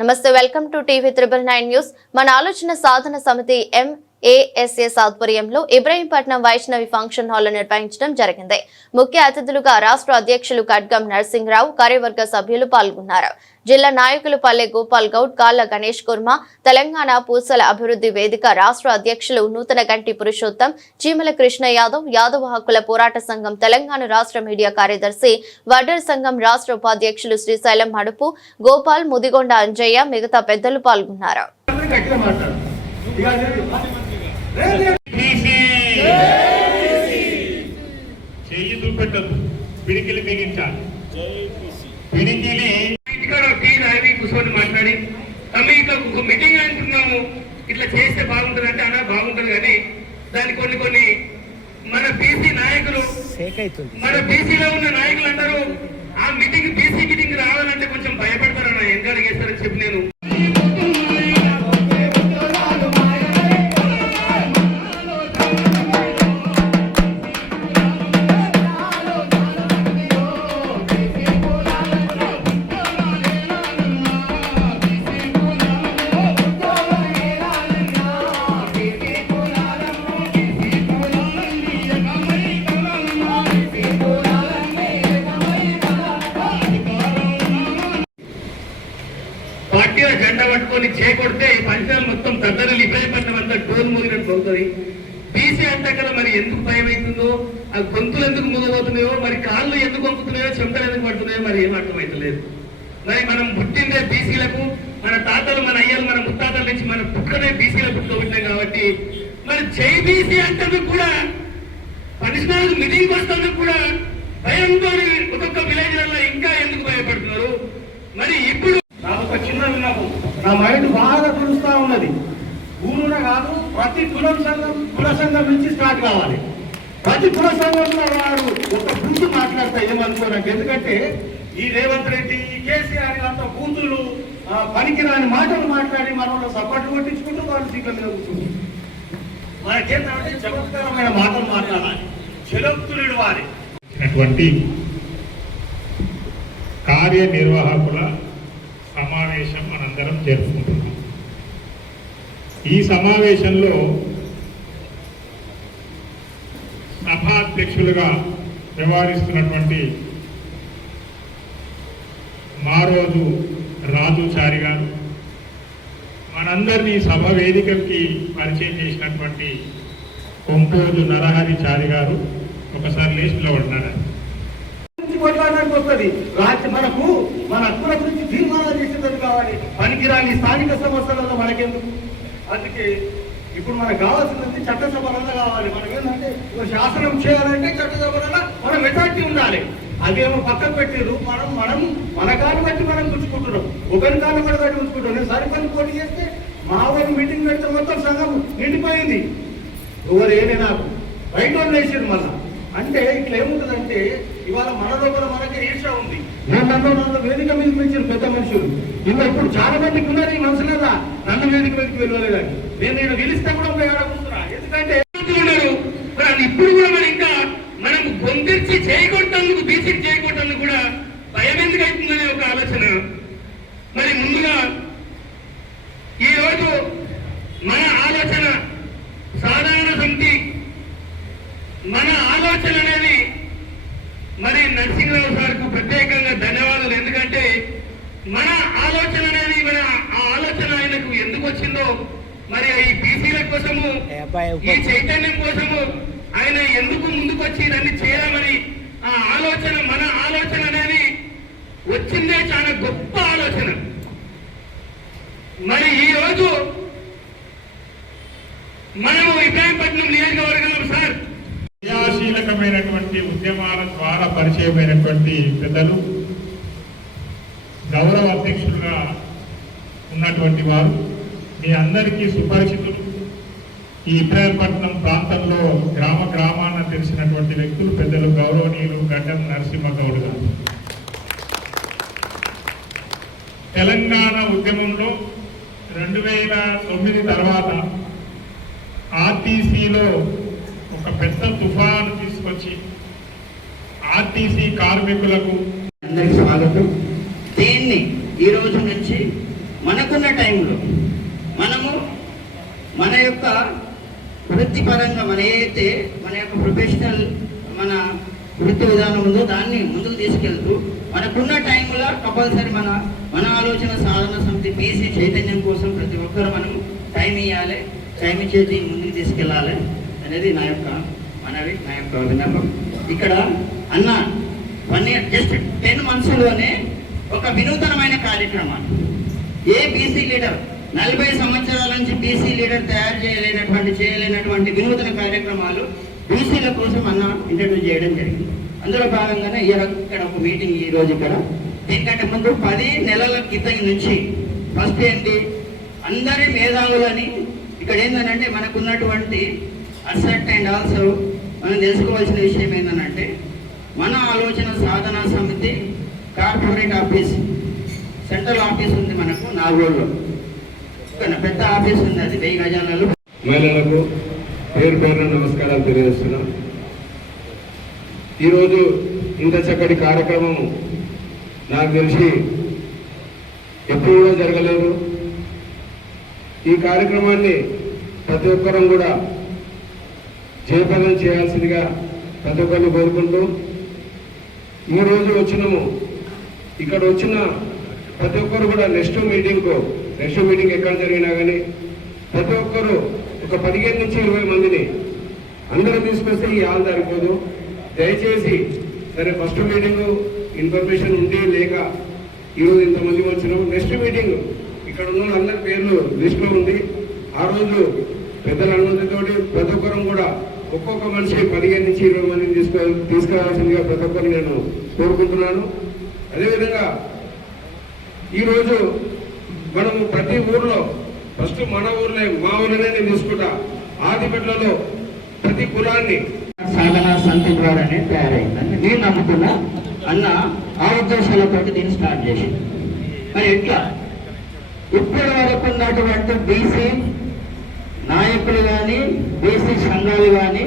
నమస్తే welcome to TV triple nine news. మన ఆలోచన సాధన సమితి ఎం ఏఎస్ఎస్ ఆధ్వర్యంలో ఇబ్రహీంపట్నం వైష్ణవి ఫంక్షన్ హాల్ నిర్వహించడం జరిగింది. ముఖ్య అతిథులుగా రాష్ట్ర అధ్యక్షులు ఖడ్గం నరసింహరావు కార్యవర్గ సభ్యులు పాల్గొన్నారు. జిల్లా నాయకులు పల్లె గోపాల్ గౌడ్ కాళ్ళ గణేష్ కుర్మ తెలంగాణ పూసల అభివృద్ధి వేదిక రాష్ట్ర అధ్యక్షులు నూతన గంటి పురుషోత్తం చీమల కృష్ణ యాదవ్ యాదవ హక్కుల పోరాట సంఘం తెలంగాణ రాష్ట్ర మీడియా కార్యదర్శి వడ్డర్ సంఘం రాష్ట్ర ఉపాధ్యక్షులు శ్రీశైలం మడుపు గోపాల్ ముదిగొండ అంజయ్య మిగతా పెద్దలు పాల్గొన్నారు. చెయ్యి చూపెట్టద్దు పిడికిలి బిగించాలి. పిడికిలి కూర్చొని మాట్లాడి తమ్మి ఇట్లా ఒక మీటింగ్ అంటున్నాము. ఇట్లా చేస్తే బాగుంటుంది అంటే అన్నా బాగుంటుంది కానీ దాని కొన్ని కొన్ని మన బీసీ నాయకులు మన బీసీలో ఉన్న నాయకులు గొంతులు ఎందుకు మూగబోతున్నాయో మరి కాళ్ళు ఎందుకు వంపుతున్నాయో చెమటలు ఎందుకు పడుతున్నాయో మరి ఏం అర్థమైతలేదు. మరి మనం పుట్టిందే బీసీలకు మన తాతలు మన అయ్యలు మన ముత్తాతల నుంచి మన పుట్టనే బీసీలకు పుట్టుకోబట్టినాం కాబట్టి మరి జై బీసీ అంటే కూడా పనిష్మెంట్ మీటింగ్ వస్తాను కూడా భయంతో ఒక్కొక్క విలేజ్ వల్ల ఇంకా ఎందుకు భయపడుతున్నారు? మరి ఇప్పుడు నాకు ఒక చిన్న విన్నపం. నా మైండ్ బాగా తుడుస్తా ఉన్నది. ఊరున కాదు ప్రతి కులం సంఘం కుల సంఘం నుంచి స్టార్ట్ కావాలి. ప్రతి కుల సంఘంలో వారు ఒక బూతు మాట్లాడతా ఏమనుకోనండి ఎందుకంటే ఈ రేవంత్ రెడ్డి ఈ కేసీఆర్ అంత బూతులు పనికిరాని మాటలు మాట్లాడి మనలో సపోర్ట్ కొట్టించుకుంటూ వాళ్ళు సీట్ల మీద కూర్చుంటారు మనకేంటంటే చమత్కారమైన మాటలు మాట్లాడాలి. చెలొత్తులు వారి. అటువంటి కార్యనిర్వాహకుల సమావేశం మనందరం జరుపుకుంటున్నాం. ఈ సమావేశంలో సభాధ్యక్షులుగా వ్యవహరిస్తున్నటువంటి మారోజు రాజుచారి గారు మనందరినీ సభ వేదికకి పరిచయం చేసినటువంటి కొంపోజు నరహరి చారి గారు ఒకసారి లేచి ఉన్నాడు కొట్లాడడానికి వస్తుంది. రాజ్య మనకు మన హక్కుల గురించి తీర్మానాలు చేసేది కావాలి. పనికిరాని స్థానిక సమస్యలలో మనకెందుకు? అందుకే ఇప్పుడు మనకు కావాల్సింది చట్టసభలలో కావాలి. మనం ఏంటంటే ఒక శాసనం చేయాలంటే చట్టసభలలో మనం మెజార్టీ ఉండాలి. అదేమో పక్కకు పెట్టారు మనం మనం మన కాలు బట్టి మనం గుంచుకుంటున్నాం ఒకరి కాలు కూడా బట్టి గుంచుకుంటున్నాం నేను సరిపని పోటీ చేస్తే మా ఊరు మీటింగ్ పెడితే మొత్తం సంఘం నిండిపోయింది. ఎవరు ఏనే నాకు? రైట్ వన్ వేసారు మళ్ళా. అంటే ఇట్లా ఏముంటుందంటే ఇవాళ మన లోపల మనకి ఈర్ష ఉంది. నన్ను నన్ను వేదిక మీద పెంచిన పెద్ద మనుషులు. ఇంకా ఇప్పుడు చాలా మందికి ఉన్నారు ఈ మనుషులదా నన్ను వేదిక మీదకి వెళ్ళలేదండి నేను నేను గెలిస్తే కూడా ఉపయోగపడుతున్నా ఎందుకంటే ఉన్నారు. అది ఇప్పుడు కూడా మరి ఇంకా మనం గొంతెర్చి చేయకూడదు బీసీ చేయకూడదు కూడా భయం ఎందుకు అవుతుందనే ఒక ఆలోచన. మరి ముందుగా ఈ రోజు మన ఆలోచన సాధారణ సమితి మన ఆలోచన అనేది మరి నరసింహరావు సార్కు ప్రత్యేకంగా మన ఆలోచన అనేది మన ఆ ఆలోచన ఆయనకు ఎందుకు వచ్చిందో మరి ఈ బీసీల కోసము ఈ చైతన్యం కోసము ఆయన ఎందుకు ముందుకు వచ్చి దాన్ని చేయాలని ఆ ఆలోచన మన ఆలోచన అనేది వచ్చిందే చాలా గొప్ప ఆలోచన. మరి ఈ రోజు మనము ఇబ్రాహీంపట్నం నియోజకవర్గంలో సార్. క్రియాశీలకమైనటువంటి ఉద్యమాల ద్వారా పరిచయమైనటువంటి పెద్దలు గౌరవ అధ్యక్షుడిగా ఉన్నటువంటి వారు మీ అందరికీ సుపరిచితులు. ఈ ఇబ్రాహీంపట్నం ప్రాంతంలో గ్రామ గ్రామాన తెలిసినటువంటి వ్యక్తులు పెద్దలు గౌరవనీయులు గడ్డం నరసింహగౌడ్ గారు. తెలంగాణ ఉద్యమంలో రెండు వేల తొమ్మిది తర్వాత ఆర్టీసీలో ఒక పెద్ద తుఫాను తీసుకొచ్చి ఆర్టీసీ కార్మికులకు అందరికీ స్వాగతం. ఈ రోజు నుంచి మనకున్న టైంలో మనము మన యొక్క వృత్తిపరంగా మన ఏదైతే మన యొక్క ప్రొఫెషనల్ మన వృత్తి విధానం ఉందో దాన్ని ముందుకు తీసుకెళ్తూ మనకున్న టైంలో కంపల్సరీ మన మన ఆలోచన సాధన సమితి బీసీ చైతన్యం కోసం ప్రతి ఒక్కరు మనం టైం ఇవ్వాలి టైం ఇచ్చేది ముందుకు తీసుకెళ్ళాలి అనేది నా యొక్క మనవి నా యొక్క విన్నపం. ఇక్కడ అన్న వన్ ఇయర్ జస్ట్ టెన్ మంత్స్లోనే ఒక వినూతనమైన కార్యక్రమాన్ని ఏ బీసీ లీడర్ నలభై సంవత్సరాల నుంచి బీసీ లీడర్ తయారు చేయలేనటువంటి చేయలేనటువంటి వినూతన కార్యక్రమాలు బీసీల కోసం అన్న ఇంట్రడ్యూస్ చేయడం జరిగింది. అందులో భాగంగానే ఈ ఇక్కడ ఒక మీటింగ్ ఈ రోజు ఇక్కడ. దీనికంటే ముందు పది నెలల క్రితం నుంచి ఫస్ట్ ఏంటి అందరి మేధావులని ఇక్కడ ఏంటంటే మనకున్నటువంటి అసెట్ అండ్ ఆల్సో మనం తెలుసుకోవాల్సిన విషయం ఏంటంటే మన ఆలోచన సాధన సమితి కార్పొరేట్ ఆఫీస్. సెంట్రల్ ఆఫీస్ ఉంది మనకు నాగోల్లో. పెద్ద ఆఫీస్ ఉంది అది వెయ్యి గజాలలో. మహిళలకు పేరు పేరున నమస్కారాలు తెలియజేస్తున్నాం. ఈరోజు ఇంత చక్కటి కార్యక్రమం నాకు తెలిసి ఎప్పుడు కూడా జరగలేదు. ఈ కార్యక్రమాన్ని ప్రతి ఒక్కరం కూడా జయప్రదం చేయాల్సిందిగా ప్రతి ఒక్కరిని కోరుకుంటూ ఈరోజు వచ్చినము ఇక్కడ వచ్చిన ప్రతి ఒక్కరు కూడా నెక్స్ట్ మీటింగ్కు నెక్స్ట్ మీటింగ్ ఎక్కడ జరిగినా కానీ ప్రతి ఒక్కరు ఒక పదిహేను నుంచి ఇరవై మందిని అందరూ తీసుకొస్తే ఈ హాల్ సరిపోదు. దయచేసి సరే ఫస్ట్ మీటింగ్ ఇన్ఫర్మేషన్ ఉంది లేక ఈరోజు ఇంతమంది వచ్చినాం నెక్స్ట్ మీటింగ్ ఇక్కడ ఉన్న అందరి పేర్లు లిస్ట్లో ఉంది. ఆ రోజు పెద్దల అనుమతితోటి ప్రతి ఒక్కరం కూడా ఒక్కొక్క మనిషి పదిహేను నుంచి ఇరవై మందిని తీసుకో తీసుకురావాల్సిందిగా ప్రతి ఒక్కరు నేను కోరుకుంటున్నాను. అదేవిధంగా ఈరోజు మనము ప్రతి ఊర్లో ఫస్ట్ మన ఊర్లే మా ఊర్లోనే నేను తీసుకుంటా. ఆదిపెట్లలో ప్రతి కులాన్ని సాధన సమితి ద్వారానే తయారైందని నేను నమ్ముతున్నా. అన్న ఆ ఉద్దేశాలతో దీన్ని స్టార్ట్ చేసింది. మరి ఎట్లా? ఇప్పటి వరకు ఉన్నటువంటి బీసీ నాయకులు కానీ బీసీ సంఘాలు కానీ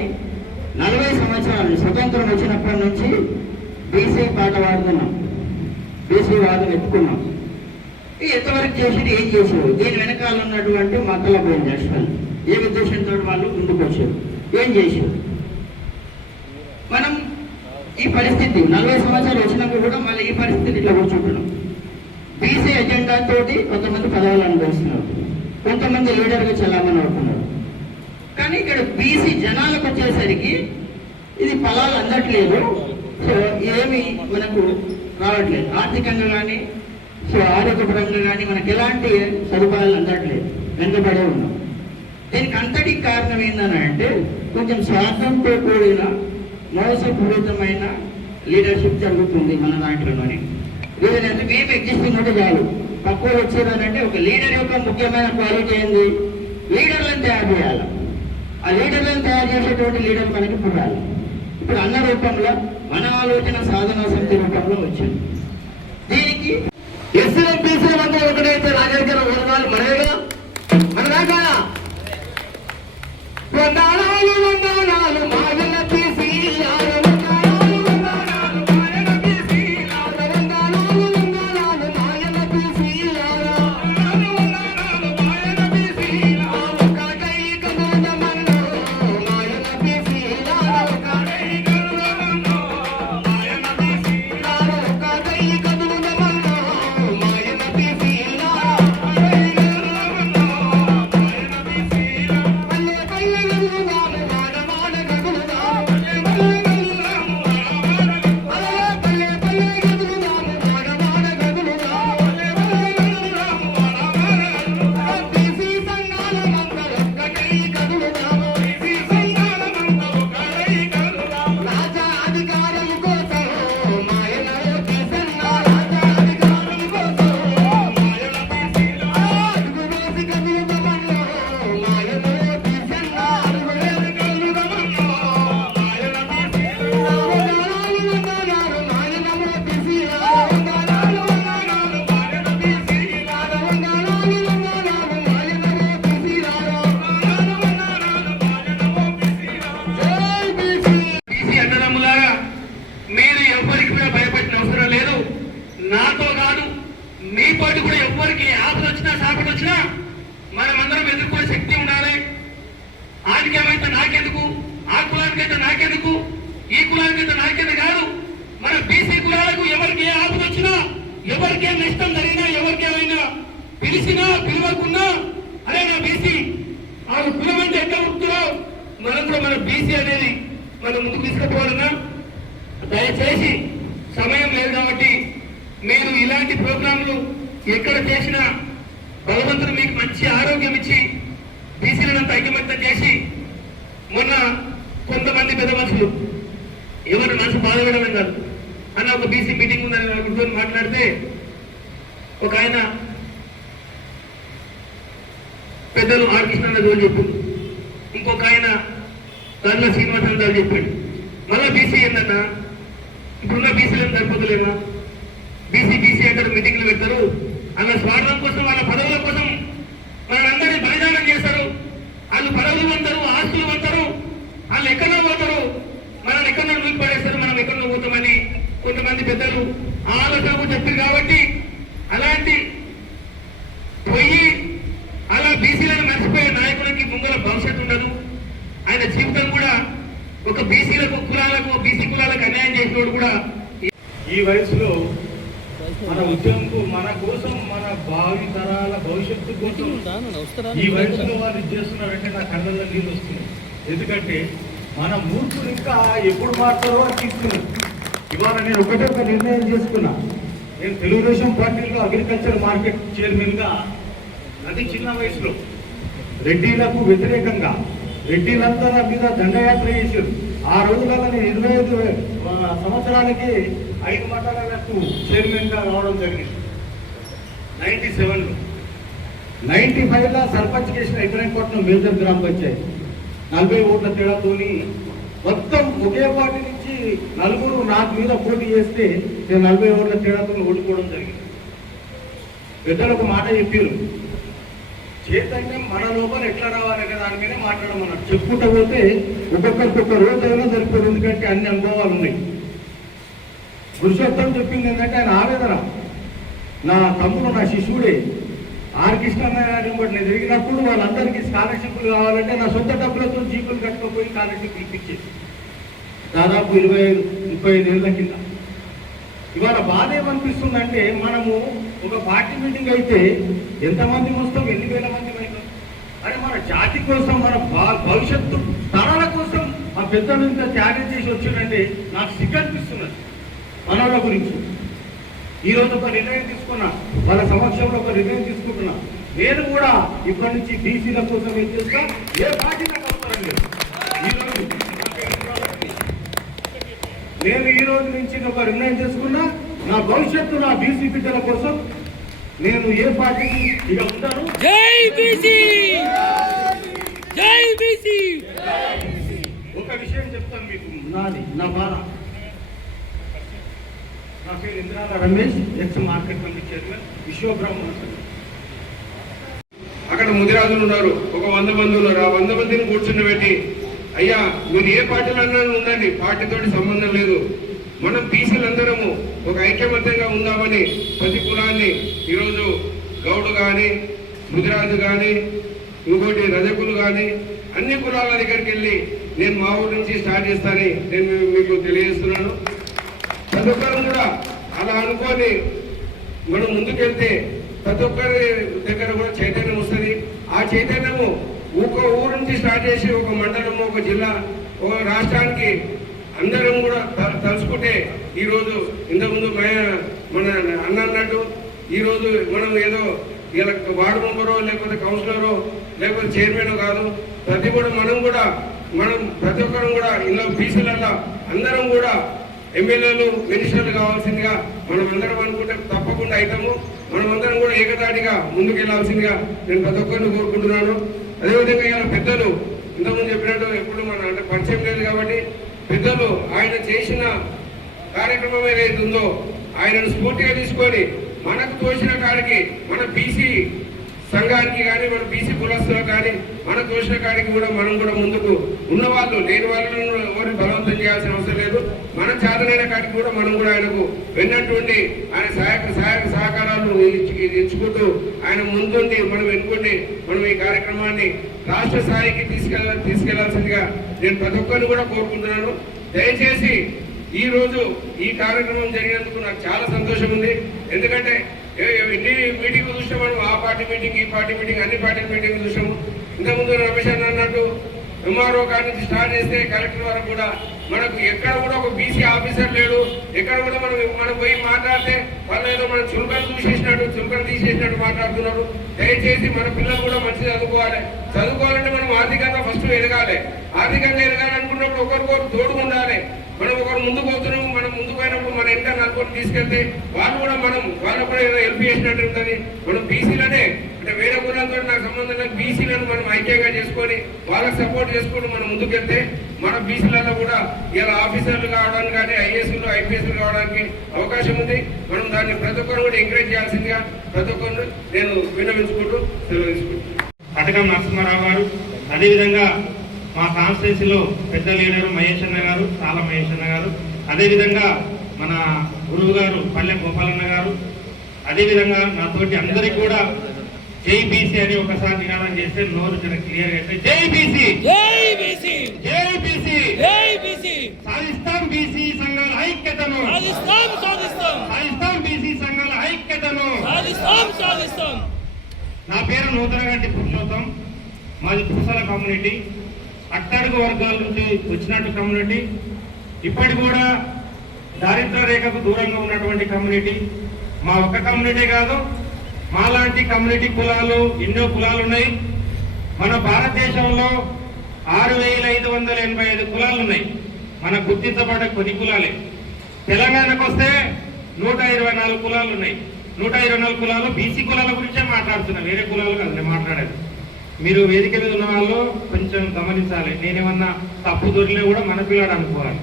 నలభై సంవత్సరాలు స్వతంత్రం వచ్చినప్పటి నుంచి బీసీ పాట పాడుతున్నాం. బీసీ వాదం ఎత్తుకున్నాం ఎంతవరకు చేసారు ఏం చేశారు దీని వెనకాల ఉన్నటువంటి మతల ఏం ఏ ఉద్దేశంతో వాళ్ళు ముందుకు వచ్చారు? ఏం చేశారు? మనం ఈ పరిస్థితి నలభై సంవత్సరాలు వచ్చినప్పుడు కూడా మళ్ళీ ఈ పరిస్థితి ఇట్లా కూర్చుంటున్నాం. బీసీ ఎజెండా తోటి కొంతమంది పదవులు అనుభవిస్తున్నారు. కొంతమంది లీడర్గా చలామణి అవుతున్నారు. కానీ ఇక్కడ బీసీ జనాలకు వచ్చేసరికి ఇది ఫలాలు అందట్లేదు. సో ఏమి మనకు రావట్లేదు ఆర్థికంగా కానీ సో ఆరోగ్యపరంగా కానీ మనకి ఎలాంటి సదుపాయాలు అందట్లేదు. వెనుకబడే ఉన్నాం. దీనికి అంతటికి కారణం ఏందని అంటే కొంచెం స్వార్థంతో కూడిన మోసపూరితమైన లీడర్షిప్ జరుగుతుంది మన దాంట్లోనే. లేదంటే మేము ఎగ్జిస్టింగ్ ఉంటే చాలు తక్కువ వచ్చేదానంటే ఒక లీడర్ యొక్క ముఖ్యమైన క్వాలిటీ ఏంది? లీడర్లను తయారు చేయాలి. ఆ లీడర్లను తయారు చేసేటువంటి లీడర్ మనకి పుట్టాలి. ఇప్పుడు అన్న రూపంలో మన ఆలోచన సాధన సమితి రూపంలో వచ్చింది దీనికి ఎస్సీలు బీసీలు అంతా ఒకటైతే రాజకీయ వర్గాలు మనమేగా మన దాకా పెద్ద మనుషులు ఎవరు మనసు బాధపడడం కాదు. అన్న ఒక బీసీ మీటింగ్ ఉందని కూర్చొని మాట్లాడితే ఒక ఆయన పెద్దలు ఆర్కృష్ణ గారు చెప్పింది ఇంకొక ఆయన దానిలో శ్రీనివాసన్ గారు చెప్పాడు. మళ్ళా బీసీ ఏందన్నా? ఇప్పుడున్న బీసీలను సరిపోతులేమా? బీసీ బీసీ అంటారు మీటింగ్లు పెడతారు. అన్న స్వార్థం కోసం వాళ్ళ పదవుల కోసం మనందరినీ బలిదానం చేస్తారు వాళ్ళు పదవులు అంటారు ఆస్తులు అంటారు వాళ్ళు ఎక్కడో పోతారు మనల్ని ఎక్కడో నూకి పడేస్తారు మనం ఎక్కడో పోతామని కొంతమంది పెద్దలు ఆ ఆలోచనకు చెప్పారు కాబట్టి అలాంటి పోయి అలా బీసీలను మర్చిపోయే నాయకులకి ముంగల భవిష్యత్తు ఉండదు ఆయన జీవితం కూడా ఒక బీసీలకు కులాలకు బీసీ కులాలకు అన్యాయం చేసినోడు కూడా ఈ వయసులో మన ఉద్యమంకు మన కోసం మన భావి తరాల భవిష్యత్తు కోసం ఈ వయసులో వాళ్ళు చేస్తున్నారంటే నా కళ్ళల్లో నీళ్ళు వస్తున్నాయి. ఎందుకంటే మన మూర్ఖులు ఇంకా ఎప్పుడు మారుతారో అని తీసుకున్నాను ఇవాళ నేను ఒకటే ఒక నిర్ణయం చేసుకున్నా. నేను తెలుగుదేశం పార్టీలో అగ్రికల్చర్ మార్కెట్ చైర్మన్గా అది చిన్న వయసులో రెడ్డిలకు వ్యతిరేకంగా రెడ్డిలంతా మీద దండయాత్ర చేశారు. ఆ రోజులలో నేను ఇరవై ఐదు సంవత్సరాలకి ఐదు మండలాలకు చైర్మన్గా రావడం జరిగింది. నైంటీ సెవెన్లో. నైన్టీ ఫైవ్లో సర్పంచ్ చేసిన ఇబ్రాహీంపట్నం మేజర్ గ్రామ పంచాయతీ. నలభై ఓట్ల తేడాతోని మొత్తం ఒకే పార్టీ నుంచి నలుగురు నాకు మీద పోటీ చేస్తే నేను నలభై ఓట్ల తేడాతో ఓడిపోవడం జరిగింది. పెద్దలు ఒక మాట చెప్పారు. చైతన్యం మన లోపల ఎట్లా రావాలనే దాని మీద మాట్లాడమన్నారు. చెప్పుకుంటూ పోతే ఒక్కొక్కరికి ఒక రోజు అయినా సరిపోదు. ఎందుకంటే అన్ని అనుభవాలు ఉన్నాయి. పురుషోత్తం చెప్పింది ఏంటంటే ఆయన ఆవేదన. నా తమ్ముడు నా శిష్యుడే. ఆర్కిష్టమైన కూడా నేను తిరిగినప్పుడు వాళ్ళందరికీ స్కాలర్షిప్లు కావాలంటే నా సొంత డబ్బులతో జీపులు కట్టుకోపోయి స్కాలర్షిప్ ఇప్పించేది. దాదాపు ఇరవై ముప్పై ఐదు ఏళ్ళ కింద. ఇవాళ బాధ ఏమనిపిస్తుందంటే మనము ఒక పార్టీ మీటింగ్ అయితే ఎంతమంది వస్తాం ఎన్ని వేల మంది అవుతాం అరే మన జాతి కోసం మన భవిష్యత్తు తరాల కోసం ఆ పెద్దలు ఇంత త్యాగం చేసి వచ్చిందంటే నాకు సిగ్గు అనిపిస్తున్నది. మనోళ్ళ గురించి. ఈ రోజు ఒక నిర్ణయం తీసుకున్నా వాళ్ళ సమక్షంలో ఒక నిర్ణయం తీసుకుంటున్నా. నేను కూడా ఇప్పటి నుంచి బీసీల కోసం ఏం చేస్తా? ఏ పార్టీ నాకు అవసరం లేదు ఈ రోజు నాకు ఏ ప్రాబ్లం లేదు. నేను ఈ రోజు నుంచి ఒక నిర్ణయం చేసుకున్నా నా భవిష్యత్తు నా బీసీ బిడ్డల కోసం నేను ఏ పార్టీకి ఇక ఉంటాను? జై బీసీ జై బీసీ ఒక విషయం చెప్తాను మీకు. నాది నా బాధ. నా పేరు Indrala Ramesh ex market committee chairman అక్కడ ముదిరాజులు ఉన్నారు ఒక వంద మంది ఉన్నారు. ఆ వంద మందిని కూర్చుని పెట్టి అయ్యా మీరు ఏ పార్టీలో ఉండండి పార్టీతోటి సంబంధం లేదు. మనం బీసీలందరము ఒక ఐక్యమత్యంగా ఉందామని ప్రతి కులాన్ని ఈరోజు గౌడు కానీ ముదిరాజు కానీ ఇంకోటి రజకులు కానీ అన్ని కులాల దగ్గరికి వెళ్ళి నేను మా ఊరు నుంచి స్టార్ట్ చేస్తానని నేను మీకు తెలియజేస్తున్నాను. ప్రతి ఒక్కరు కూడా అలా అనుకొని మనం ముందుకెళ్తే ప్రతి ఒక్కరి దగ్గర కూడా చైతన్యం వస్తుంది. ఆ చైతన్యము ఒక ఊరు నుంచి స్టార్ట్ చేసి ఒక మండలం ఒక జిల్లా ఒక రాష్ట్రానికి అందరం కూడా త- తలుచుకుంటే ఈరోజు ఇంతకుముందు మన అన్న అన్నట్టు ఈరోజు మనం ఏదో ఇలా వార్డు మెంబరో లేకపోతే కౌన్సిలరో లేకపోతే చైర్మన్ కాదు ప్రతి కూడా మనం కూడా మనం ప్రతి ఒక్కరం కూడా ఇలా బీసీలలో అందరం కూడా ఎమ్మెల్యేలు మినిస్టర్లు కావాల్సిందిగా మనం అందరం అనుకుంటే. తప్పకుండా అవుతాము మనం అందరం కూడా ఏకతాటిగా ముందుకు వెళ్ళాల్సిందిగా నేను ప్రతి ఒక్కరిని కోరుకుంటున్నాను. అదేవిధంగా ఇలా పెద్దలు ఇంతకుముందు చెప్పినట్టు ఎప్పుడు మన అంటే పరిచయం లేదు కాబట్టి పెద్దలు ఆయన చేసిన కార్యక్రమం ఏదైతే ఉందో ఆయనను స్ఫూర్తిగా తీసుకొని మనకు తోచిన కాడికి మన బీసీ సంఘానికి కానీ మన బీసీ కులస్తులకు కానీ మన తోచిన కాడికి కూడా మనం కూడా ముందుకు ఉన్న వాళ్ళు లేని వాళ్ళను ఎవరిని బలవంతం చేయాల్సిన అవసరం లేదు. మన చేతనైన కాటికి కూడా మనం కూడా ఆయనకు విన్నటువంటి ఆయన సహాయక సహాయక సహకారాలు ఇచ్చి- ఆయన ముందుండి మనం ఎన్నుకుండి మనం ఈ కార్యక్రమాన్ని రాష్ట్ర స్థాయికి తీసుకెళ్ళ తీసుకెళ్ళాల్సిందిగా నేను ప్రతి ఒక్కరిని కూడా కోరుకుంటున్నాను. దయచేసి ఈ రోజు ఈ కార్యక్రమం జరిగినందుకు నాకు చాలా సంతోషం ఉంది. ఎందుకంటే ఎన్ని మీటింగ్ చూసాం మనం ఆ పార్టీ మీటింగ్ ఈ పార్టీ మీటింగ్ అన్ని పార్టీ మీటింగ్ చూసాము ఇంతకుముందు రమేష్ అన్న అన్నట్టు ఎంఆర్ఓ కాడి నుంచి స్టార్ట్ చేస్తే కలెక్టర్ వరకు కూడా మనకు ఎక్కడ కూడా ఒక బీసీ ఆఫీసర్ లేడు. ఎక్కడ కూడా మనం మనం పోయి మాట్లాడితే వాళ్ళు ఏదో మనం చురుకలు చూసేసినట్టు చురుకలు తీసేసినట్టు మాట్లాడుతున్నారు. దయచేసి మన పిల్లలు కూడా మంచిగా చదువుకోవాలి. చదువుకోవాలంటే మనం ఆర్థికంగా ఫస్ట్ ఎదగాలి. ఆర్థికంగా ఎదగాలనుకున్నప్పుడు ఒకరికొకరు తోడు ఉండాలి. మనం ఒకరు ముందుకు పోతున్నాము మనం ముందుకు పోయినప్పుడు మన ఇంటర్ నలుగురిని తీసుకెళ్తే వాళ్ళు కూడా మనం వాళ్ళు కూడా ఏదో హెల్ప్ చేసినట్టు ఉంటుంది. మనం బీసీలనే అంటే వేరే కులాలతో నాకు సంబంధం లేదు. బీసీలను మనం ఐక్యంగా చేసుకొని వాళ్ళకి సపోర్ట్ చేసుకుంటూ మనం ముందుకెళ్తే మన బీసీలలో కూడా ఇలా ఆఫీసర్లు కావడానికి కానీ ఐఏఎస్లు ఐపీఎస్లు కావడానికి అవకాశం ఉంది. మనం దాన్ని ప్రతి ఒక్కరు కూడా ఎంకరేజ్ చేయాల్సిందిగా ప్రతి ఒక్కరు నేను విన్నవించుకుంటూ సెలవు తీసుకుంటున్నాను. నరసింహారావు గారు అదేవిధంగా మా కాన్స్టిట్యూన్సీలో పెద్ద లీడరు మహేష్ అన్న గారు చాలా మహేష్ అన్న గారు అదేవిధంగా మన గురువు గారు పల్లె గోపాలన్న గారు అదేవిధంగా నాతోటి అందరికీ కూడా జై బీసీ అని ఒకసారి నినాదం చేస్తే నోరు జర క్లియర్ అయితే జై బీసీ జై బీసీ జై బీసీ జై బీసీ సాధిస్తాం బీసీ సంఘాల ఐక్యతను! సాధిస్తాం సాధిస్తాం! సాధిస్తాం బీసీ సంఘాల ఐక్యతను! సాధిస్తాం సాధిస్తాం! నా పేరు నూతనగంటి పురుషోత్తం. మాది పురుషాల కమ్యూనిటీ. అట్టడుగు వర్గాల నుంచి వచ్చినట్టు కమ్యూనిటీ. ఇప్పటి కూడా దారిద్ర రేఖకు దూరంగా ఉన్నటువంటి కమ్యూనిటీ. మా ఒక్క కమ్యూనిటీ కాదు మాలాంటి కమ్యూనిటీ కులాలు ఎన్నో కులాలు ఉన్నాయి మన భారతదేశంలో ఆరు వేల ఐదు వందల ఎనభై ఐదు కులాలు ఉన్నాయి మన గుర్తించబడ్డ కొన్ని కులాలే. తెలంగాణకు వస్తే నూట ఇరవై నాలుగు కులాలు ఉన్నాయి నూట ఇరవై నాలుగు కులాలు బీసీ కులాల గురించే మాట్లాడుతున్నా. వేరే కులాలు కాదు నేను మాట్లాడేది మీరు వేదిక మీద ఉన్న వాళ్ళు కొంచెం గమనించాలి. నేనేమన్నా తప్పు దొరికినా కూడా మన పిల్లాడు అనుకోవాలి.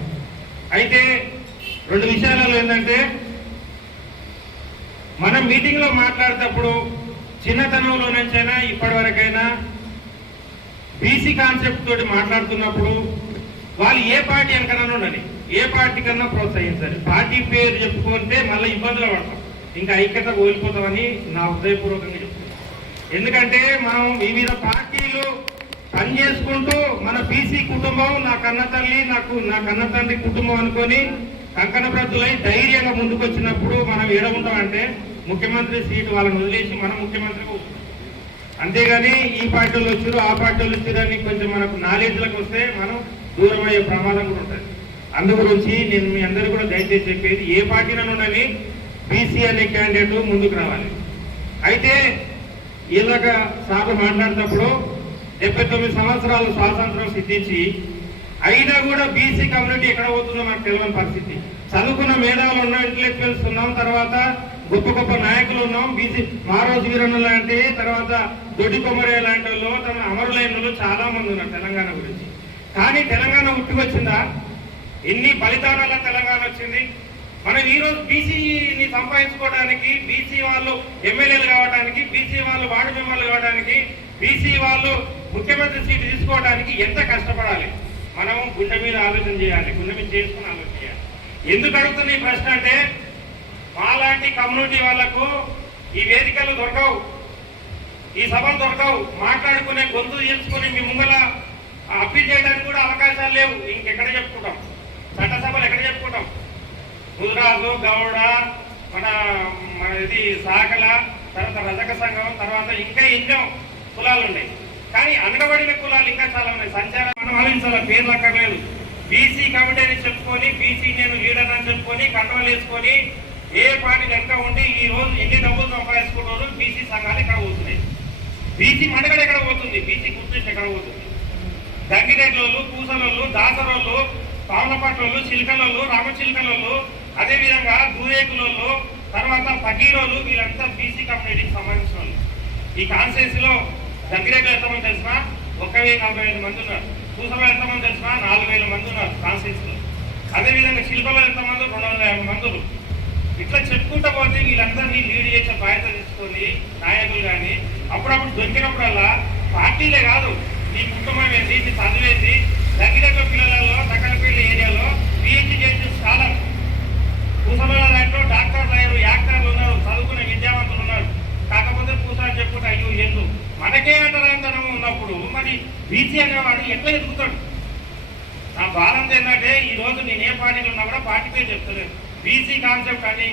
అయితే రెండు విషయాలలో ఏంటంటే మనం మీటింగ్లో మాట్లాడేటప్పుడు చిన్నతనంలో నుంచైనా ఇప్పటి వరకైనా బీసీ కాన్సెప్ట్ తోటి మాట్లాడుతున్నప్పుడు వాళ్ళు ఏ పార్టీ వెనకనన్నా ఉండని ఏ పార్టీ కన్నా ప్రోత్సహించాలి పార్టీ పేరు చెప్పుకుంటే మళ్ళీ ఇబ్బందులు పడతాం. ఇంకా ఐక్యత కోల్పోతామని నా హృదయపూర్వకంగా చెప్తున్నాను. ఎందుకంటే మనం వివిధ పార్టీలు పనిచేసుకుంటూ మన బీసీ కుటుంబం నా కన్న తల్లి నాకు నా కన్న తండ్రి కుటుంబం అనుకొని కంకణ ప్రతులై ధైర్యంగా ముందుకు వచ్చినప్పుడు మనం ఏడ ఉంటామంటే ముఖ్యమంత్రి సీటు వాళ్ళని వదిలేసి మనం ముఖ్యమంత్రికి అంతేగాని ఈ పార్టీలు వచ్చారు ఆ పార్టీలు వచ్చారని కొంచెం మనకు నాలెడ్జ్లకు వస్తే మనం దూరం అయ్యే ప్రమాదం కూడా ఉంటుంది. అందు గురించి నేను మీ అందరూ కూడా దయచేసి చెప్పేది ఏ పార్టీలను ఉండని బీసీ అనే క్యాండిడేట్ ముందుకు రావాలి. అయితే ఇలాగ సాగు మాట్లాడినప్పుడు డెబ్బై తొమ్మిది సంవత్సరాలు స్వాతంత్రం సిద్ధించి అయినా కూడా బీసీ కమ్యూనిటీ ఎక్కడ పోతుందో మనకు తెలియని పరిస్థితి. చదువుకున్న మేధావులు ఉన్నాం ఇంటలెక్చువల్స్ ఉన్నాం తర్వాత గొప్ప గొప్ప నాయకులు ఉన్నాం. బీసీ మారోజు వీరన్న లాంటి తర్వాత దొడ్డి కొమరే లాంటి వాళ్ళు తమ అమరులైన వాళ్ళు చాలా మంది ఉన్నారు తెలంగాణ గురించి. కానీ తెలంగాణ ఉట్టుకొచ్చిందా? ఎన్ని ఫలితాల తెలంగాణ వచ్చింది? మనం ఈ రోజు బీసీని సంపాదించుకోవడానికి బీసీ వాళ్ళు ఎమ్మెల్యేలు కావడానికి బీసీ వాళ్ళు వార్డు మెంబర్లు కావడానికి బీసీ వాళ్ళు ముఖ్యమంత్రి సీటు తీసుకోవడానికి ఎంత కష్టపడాలి? మనం గుండె మీద ఆలోచన చేయాలి గుండె మీద చేసుకుని ఆలోచన చేయాలి. ఎందుకు అడుగుతున్న ఈ ప్రశ్న అంటే మాలాంటి కమ్యూనిటీ వాళ్ళకు ఈ వేదికలు దొరకవు. ఈ సభలు దొరకవు. మాట్లాడుకునే గొంతు చేసుకుని మీ ముంగల అప్పీల్ చేయడానికి కూడా అవకాశాలు లేవు. ఇంకెక్కడ చెప్పుకుంటాం? చట్టసభలు ఎక్కడ చెప్పుకుంటాం? ముదురాజు గౌడ మన మన ఇది సాకల తర్వాత రజక సంఘం తర్వాత ఇంకా ఎన్నో కులాలు ఉన్నాయి. కానీ అనగబడిన కులాలు ఇంకా చాలా ఉన్నాయి. సంచారం మనం ఆలోచించాలి పేర్లు అక్కర్లేదు. బీసీ కమిటీ అని చెప్పుకొని బీసీ నేను లీడర్ అని చెప్పుకొని కంట్రోల్ వేసుకొని ఏ పార్టీ వెనక ఉండి ఈ రోజు ఎన్ని డబ్బులు సంపాదించుకున్నారు బీసీ సంఘాలు ఎక్కడ పోతున్నాయి? బీసీ మడగడ ఎక్కడ పోతుంది? బీసీ గుర్తించి ఎక్కడ పోతుంది? గంగిరెడ్లోళ్ళు పూసలోళ్ళు దాసరోళ్ళు పావులపట్లోళ్ళు చిలకలోళ్ళు రామచిలకలోళ్ళు అదేవిధంగా దూరేకులోళ్ళు తర్వాత పగీరోలు వీళ్ళంతా బీసీ కమ్యూనిటీకి సంబంధించిన వాళ్ళు. ఈ కాన్స్టిట్యూన్సీలో దగ్గిరెడ్లు ఎంతమంది తెలిసినా ఒక వెయ్యి నలభై ఐదు మంది ఉన్నారు. పూసలో ఎంతమంది తెలిసినా నాలుగు వేల మంది ఉన్నారు కాన్స్టిట్యూన్సీలో. అదేవిధంగా శిల్పలో ఎంతమంది? రెండు వందల యాభై మందులు ఇట్లా చెప్పుకుంటా పోతే వీళ్ళందరినీ లీడ్ చేసే బాధ్యత తీసుకొని నాయకులు కానీ అప్పుడప్పుడు దొరికినప్పుడల్లా పార్టీలే కాదు నీ కుటుంబం ఏంటి నీ చదువు ఏంటి దగ్గర పిల్లలలో తక్కలపల్లి ఏరియాలో పిహెచ్డి చేసిన స్కాలర్. పూసమల దాంట్లో డాక్టర్లు అయ్యారు యాక్టర్లు ఉన్నారు చదువుకునే విద్యావంతులు ఉన్నారు. కాకపోతే పూసాలు చెప్పుకుంటే అయ్యో ఎందు. మనకే అంటరాంతనం ఉన్నప్పుడు మరి బీసీ అనేవాడు ఎట్లా ఎదుగుతాడు? నా బాధ ఏంటంటే ఈ రోజు నేను ఏ పార్టీలో ఉన్నా కూడా పార్టీ పేరు చెప్తలేదు. బీసీ కాన్సెప్ట్ అని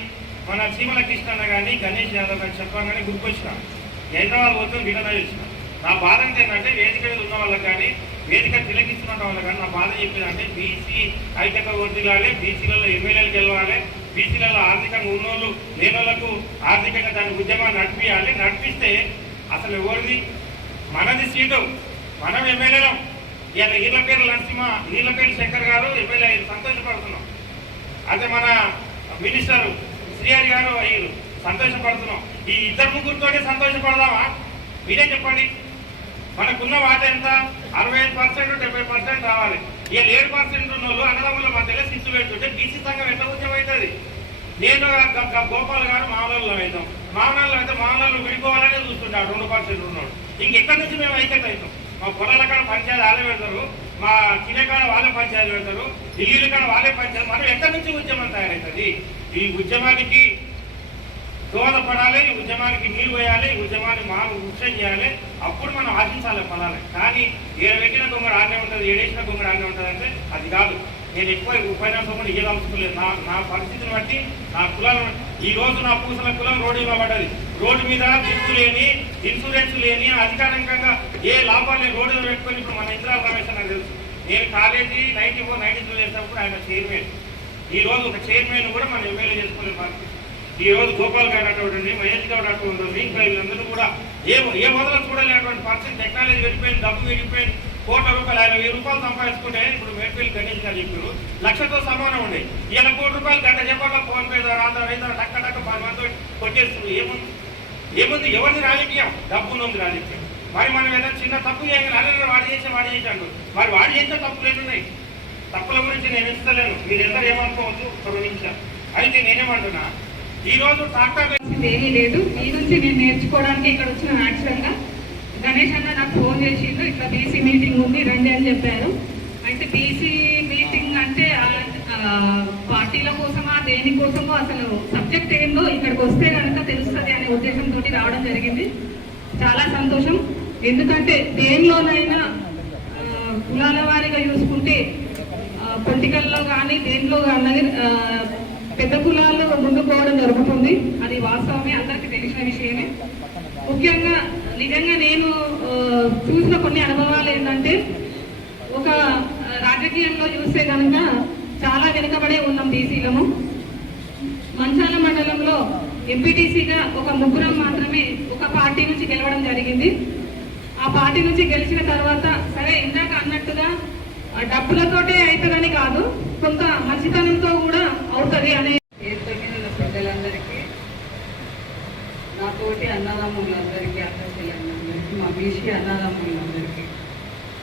మన చీమల కృష్ణన్న కానీ గణేష్ యాదవ్ గారు చెప్పగానే గుర్తొచ్చిన హైదరాబాద్ పోతే విడుదల చేసిన. నా బాధ ఏంటంటే వేదిక మీద ఉన్న వాళ్ళకి కానీ వేదిక తిలకిస్తున్న వాళ్ళకి కానీ నా బాధ చెప్పేదంటే బీసీ ఐక్యత వర్దిలాలి బీసీలలో ఎమ్మెల్యేలు గెలవాలి బీసీలలో ఆర్థికంగా ఉన్నోళ్ళు లేని ఆర్థికంగా దాని ఉద్యమాన్ని నడిపించాలి నడిపిస్తే అసలు ఎవరిది? మనది సీటు. మనం ఎమ్మెల్యేలం ఇలా ఈలపేరు నరసింహ పేరు శంకర్ గారు ఎమ్మెల్యే సంతోషపడుతున్నాం. అదే మన మినిస్టర్ శ్రీహరి గారు అయ్యారు. సంతోషపడుతున్నాం. ఈ ఇద్దరు ముగ్గురితోనే సంతోషపడదామా? మీరే చెప్పండి. మనకున్న వాట ఎంత? అరవై ఐదు పర్సెంట్ డెబ్బై పర్సెంట్ రావాలి. ఇక ఏడు పర్సెంట్ ఉన్న వాళ్ళు అన్నదమ్ముల మధ్యలో సిక్స్ పెడుతుంటే బీసీ సంఘం ఎంత ఉద్యమం అవుతుంది నేను గోపాల్ గారు మామూలు అవుతాం. మామూలు అయితే మామూలు విడిపోవాలనే చూస్తుంటాడు రెండు పర్సెంట్ ఉన్నాడు. ఇంకెక్కడి నుంచి మేము ఐక్యత అవుతాం? మా పొలాల కాడ పంచాయతీ ఆలయ పెడతారు. మా కినే కాడ వాళ్ళే పంచాయతీ పెడతారు ఢిల్లీల కాడ వాళ్ళే పంచాయతీ మనం ఎక్కడి నుంచి ఉద్యమం తయారవుతుంది? ఈ ఉద్యమానికి దోహదపడాలి ఈ ఉద్యమానికి నీళ్ళు పోయాలి ఈ ఉద్యమాన్ని మాకు వృక్షం చేయాలి అప్పుడు మనం ఆశించాలి పడాలి కానీ ఏడు పెట్టిన గొంగడు ఆడే ఉంటుంది ఏడేసిన గుమ్మడి ఆనే ఉంటుంది అంటే అది కాదు. నేను ఎక్కువ ఉపన్యాసం కూడా ఇవ్వదలుచుకోలేదు నా నా పరిస్థితిని బట్టి నా కులాలను ఈ రోజు నా పూసల కులం రోడ్డు ఇవ్వబడ్డది రోడ్డు మీద దిక్కు లేని ఇన్సూరెన్స్ లేని అధికారికంగా ఏ లాభాలు లేని రోడ్డు పెట్టుకొని ఇప్పుడు మన ఇందిరా రమేష్ నాకు తెలుసు. నేను college ninety four ninety two చేసినప్పుడు ఆయన చైర్మన్. ఈ రోజు ఒక చైర్మన్ కూడా మనం ఎమ్మెల్యే చేసుకోలేదు పరిస్థితి ఈ రోజు గోపాల్ గారు అటువంటి మహేష్ గౌడ్ అటువంటి ఇంకా వీళ్ళందరూ కూడా ఏ ఏ మొదలు చూడలేనటువంటి పరిస్థితి టెక్నాలజీ వెళ్ళిపోయింది డబ్బు వెళ్ళిపోయింది కోట్ల రూపాయలు యాభై వెయ్యి రూపాయలు సంపాదించుకుంటే ఇప్పుడు మేడ్పల్లి గణేష్ గారు చెప్పారు లక్షతో సమానం ఉండే. ఈయన కోటి రూపాయలు గంట చెప్పాలో ఫోన్ పే ద్వారా ఆంధ్ర అయితే టక్క టక్క పది మంది కొట్టేస్తుంది ఏముంది? ఏముంది ఎవరిని రాజకీయం డబ్బు ఉంది రాజకీయం మరి మనం ఏదైనా చిన్న తప్పు చేయగలి అలా వాడు చేసే వాడు చేశాడు మరి వాడు చేస్తే తప్పులు ఉన్నాయి తప్పుల గురించి నేను ఇస్తలేను మీరు ఎందరూ ఏమనుకోవద్దు ఒక అయితే నేనేమంటున్నా ఈ రోజు ట్రాక్టర్ ఏమీ లేదు. మీ నుంచి నేను నేర్చుకోవడానికి ఇక్కడ వచ్చిన యాక్చువల్గా గణేష్ అన్న నాకు ఫోన్ చేసిండు. ఇట్లా బీసీ మీటింగ్ ఉంది రండి అని చెప్పారు. అయితే బీసీ మీటింగ్ అంటే ఆ- పార్టీల కోసమా దేనికోసమో అసలు సబ్జెక్ట్ ఏందో ఇక్కడికి వస్తే కనుక తెలుస్తుంది అనే ఉద్దేశంతో రావడం జరిగింది. చాలా సంతోషం. ఎందుకంటే దేనిలోనైనా కులాల వారిగా చూసుకుంటే పొలిటికల్లో కానీ దేంట్లో కానీ పెద్ద కులాల్లో ముందుకు పోవడం జరుగుతుంది. అది వాస్తవమే అందరికీ తెలిసిన విషయమే. ముఖ్యంగా నిజంగా నేను చూసిన కొన్ని అనుభవాలు ఏంటంటే ఒక రాజకీయంలో చూస్తే కనుక వెనుకబడే ఉన్నాం బీసీలము. మంచాల మండలంలో ఎంపీటీసీగా ఒక ముగ్గురం మాత్రమే ఒక పార్టీ నుంచి గెలవడం జరిగింది. ఆ పార్టీ నుంచి గెలిచిన తర్వాత సరే ఇందాక అన్నట్టుగా ఆ డబ్బులతోటే అవుతుందని కాదు కొంత మంచితనంతో కూడా అవుతుంది అనే ఏడుతో మీద ఉన్న ప్రజలందరికీ నా తోటి అన్నదమ్ములందరికీ అక్కచెల్లెళ్ళందరికీ మా బీసీ అన్నదమ్ములందరికీ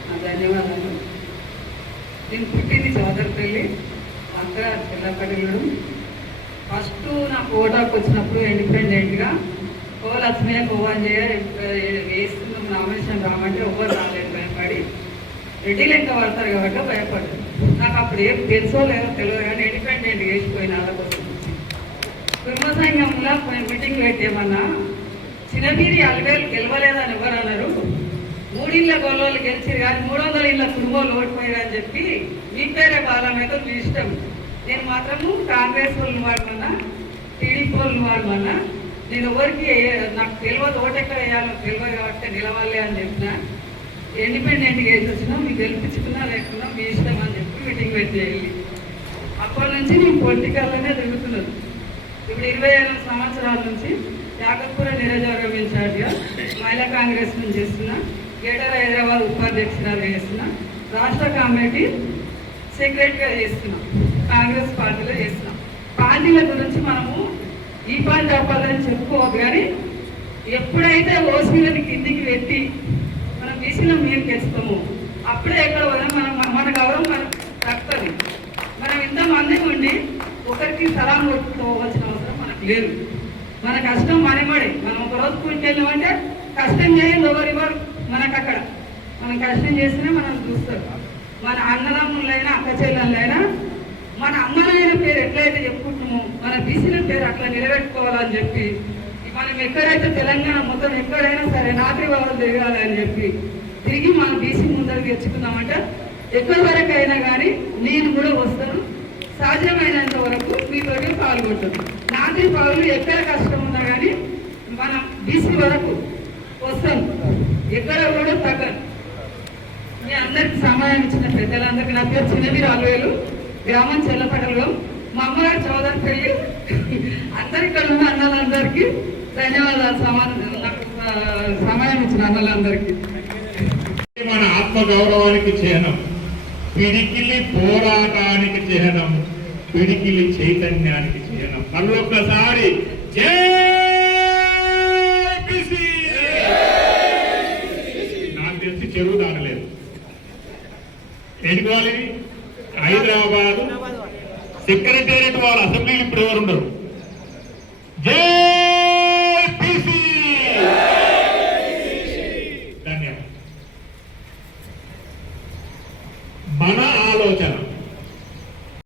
నా ధన్యవాదాలు. నేను పుట్టింది చౌదరిపల్లి అక్క చిల్లపల్లిలో ఫస్ట్ నాకు ఓటాకు వచ్చినప్పుడు ఇండిపెండెంట్గా ఓ వచ్చినాయి కోవని చేయాలి వేస్తున్నాం నామినేషన్ రామంటే ఎవరు రాలేదు భయపడి. రెడ్డి లెక్క పడతారు కాబట్టి భయపడదు నాకు అప్పుడు ఏం తెలుసో లేదో తెలియదు కానీ ఇండిపెండెంట్ వేసిపోయిన వాళ్ళ కుటుంబ సంఘంలో మీటింగ్ పెట్టేమన్నా చిన్నబీరి అలవేలు గెలవలేదని ఎవరు అన్నారు మూడిళ్ళ గోళ్ళు గెలిచిరు కానీ మూడు వందల ఇళ్ళ కుటుంబాలు ఓడిపోయారు అని చెప్పి మీ పేరే బాలమైతే మీ ఇష్టం. నేను మాత్రము కాంగ్రెస్ వాళ్ళని వాడమన్నా టీడీపీ వాళ్ళని వాడమన్నా నేను ఎవరికి నాకు తెలియదు ఓటెక్కడ వేయాలో తెలియదు కాబట్టి నిలవాలి అని చెప్పిన. ఇండిపెండెంట్గా వేసి వచ్చినా మీకు గెలిపించుకున్నా లేకున్నా మీ ఇష్టం అని చెప్పి మీటింగ్ పెట్టేయాలి అప్పటి నుంచి నేను పొలిటికల్లోనే తిరుగుతున్నాను. ఇప్పుడు ఇరవై ఐదు సంవత్సరాల నుంచి యాకత్పుర నియోజకవర్గం ఇన్ఛార్జిగా మహిళా కాంగ్రెస్ నుంచి చేస్తున్నా. గ్రేటర్ హైదరాబాద్ ఉపాధ్యక్షురాలు చేస్తున్నా. రాష్ట్ర కమిటీ సెక్రటరీగా చేస్తున్నాం. కాంగ్రెస్ పార్టీలో చేస్తున్నాం. పార్టీల గురించి మనము ఈ పార్టీ చెప్పాలని చెప్పుకోవద్దు కానీ ఎప్పుడైతే ఓసీలను కిందికి పెట్టి మనం బీసీలను మేము గెలుస్తాము అప్పుడే ఎక్కడ పోయినా మనం మన గౌరవం మనకు తక్కువది మనం ఇంతమంది ఉండి ఒకరికి సలాం కొట్టుకోవాల్సిన అవసరం మనకు లేదు. మన కష్టం మనమడి మనం ఒక రోజు కూర్చెళ్ళామంటే కష్టం చేయండి ఎవరు మనకు అక్కడ మనం కష్టం చేసినా మనం చూస్తారు. మన అన్నదమ్ములైనా అక్క చెల్లెళ్ళైనా మన అమ్మలైన పేరు ఎట్లయితే చెప్పుకుంటున్నామో మన బీసీల పేరు అట్లా నిలబెట్టుకోవాలని చెప్పి మనం ఎక్కడైతే తెలంగాణ మొత్తం ఎక్కడైనా సరే నాటి వాళ్ళు దిగాలని చెప్పి తిరిగి మన బీసీ ముందర తెచ్చుకున్నామంటే ఎక్కడి వరకు అయినా కానీ నేను కూడా వస్తాను. సాధ్యమైనంత వరకు మీతోటి పాల్గొంటాను నాటి పౌరులు ఎక్కడ కష్టం ఉన్నా కానీ మనం బీసీ వరకు వస్తాం ఎక్కడ కూడా తగ్గను మీ అందరికి సమయం ఇచ్చిన పెద్దలందరికీ నా పేరు చిన్నవీరు అలవేలు గ్రామం చెల్లపడలో మా అమ్మగారు చౌదరి పెళ్ళి అందరికి ఇక్కడ ఉన్న అన్నలందరికీ ధన్యవాదాలు. సమానం సమయం ఇచ్చిన అన్నలందరికీ. మన ఆత్మ గౌరవానికి చిహ్నం పిడికిలి పోరాటానికి చిహ్నం పిడికిలి చైతన్యానికి చిహ్నం. మళ్ళొక్కసారి జై బీసీ! నాకు తెలిసి చెరువు వాళ్ళు ఇవి? హైదరాబాద్ సెక్రటేరియట్ వాళ్ళ అసెంబ్లీలు ఇప్పుడు ఎవరు ఉండరు?